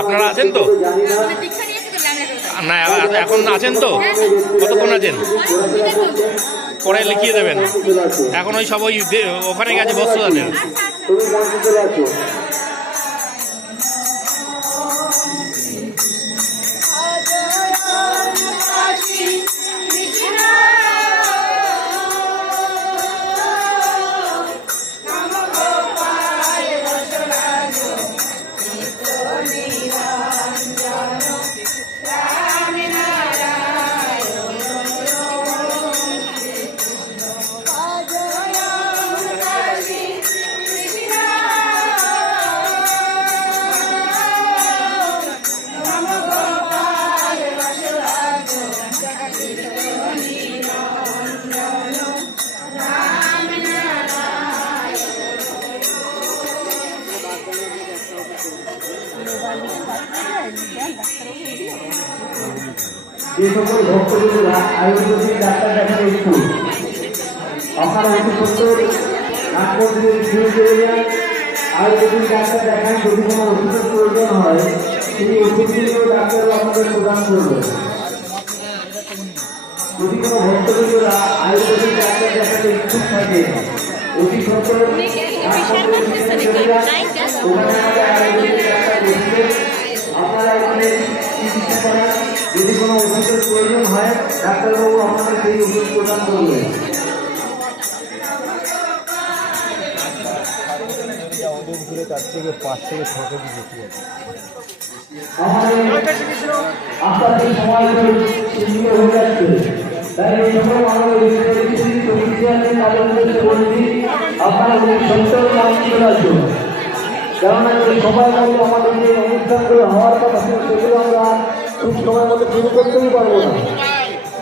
আপনারা আছেন তো? না এখন আছেন তো? কতক্ষণ আছেন? পরে লিখিয়ে দেবেন। এখন ওই সব ওই ওখানে গেছে বস্ত্রদানের। যে সকল ভক্তবৃন্দরা আয়ুর্বেদিক ডাক্তার দেখাতে ইচ্ছুক আপনারা অতি সত্তর নাগপুরের আয়ুর্বেদিক ডাক্তার দেখান। যদি কোনো ওষুধের প্রয়োজন হয় সেই ওষুধগুলো ডাক্তারও আপনাদের প্রদান করবে। যদি কোনো ভক্তবৃন্দরা আয়ুর্বেদিক ডাক্তার দেখাতে ইচ্ছুক থাকে অতি সত্তর ওখানে আমাদের আয়ুর্বেদিক ডাক্তার বসবে। আপনারা এখানে চিকিৎসা করান। যদি কোনো ওষুধের প্রয়োজন হয় ডাক্তারবাবু আপনাদের সেই ওষুধ প্রদান করবে। তার থেকে 5 থেকে 6 কেজি বেশি আছে। আপনাদের সময় হয়ে যাচ্ছে, তাই এই সময় আমাদের আপনারা সত্তর চলে আসুন। কেননা এই সময়ের মধ্যে আমাদের যে অনুষ্ঠানগুলো হওয়ার কথা সেগুলো আমরা খুব সময়ের মধ্যে শুরু করতেই পারবো না।